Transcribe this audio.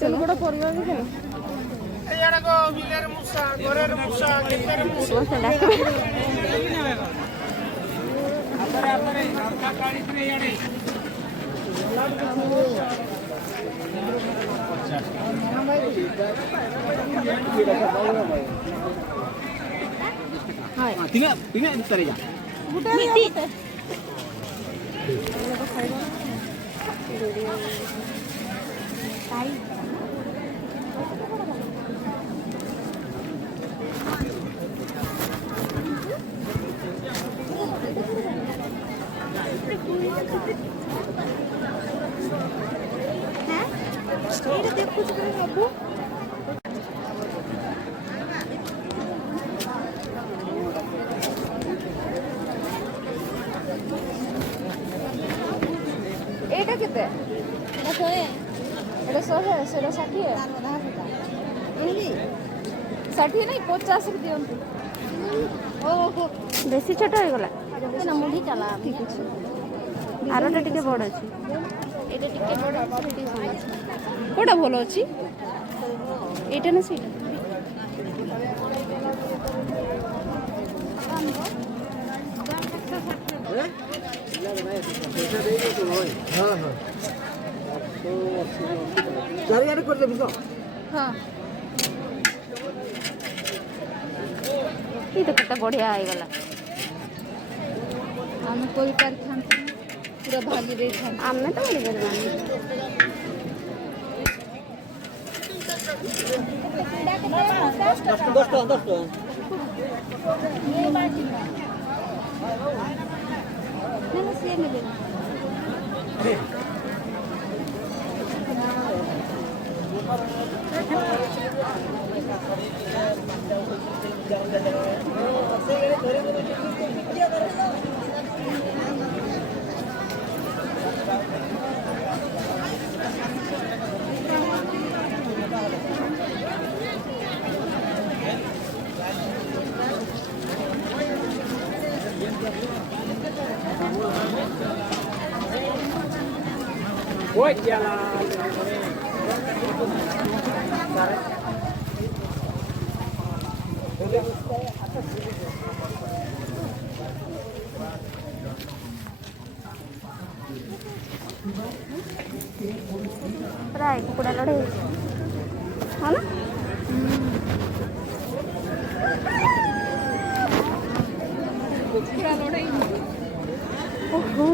ସେଗୁଡ଼ା ପରିବା ବି କଣ ଦେଖୁଛୁ এইটা কেতে এটা 100 সেটা 60 60 ନାଇଁ 50 ଦିଅନ୍ତୁ। ଓହୋ ବେଶୀ ଛୋଟ ହେଇଗଲା ନା ମୁଢି ଚାଲା ଠିକ ଅଛି। ଆରଟା ଟିକେ ବଡ଼ ଅଛି ଏଇଟା ଟିକେ ବଡ଼ ଅଛି କୋଉଟା ଭଲ ଅଛି ଏଇଟା ନା ସେଇଟା ଚାରିଆଡ଼େ କରିଦେବି ତ ହଁ ଏଇଟା କେତେ ବଢ଼ିଆ ହେଇଗଲା। ଆମେ କରିପାରିଥାନ୍ତୁ ପୁରା ଭାଜି ଦେଇଥାନ୍ତୁ। ଆମେ ତ କରିପାରିବାନି। ଦଶ ଟଙ୍କା ସିଏ ମିଳିବ ପ୍ରାୟ କୁକୁଡ଼ା ଲଢ଼େଇ ହଁ ନା କୁକୁଡ଼ା ଲଢ଼େଇ ଓହୋ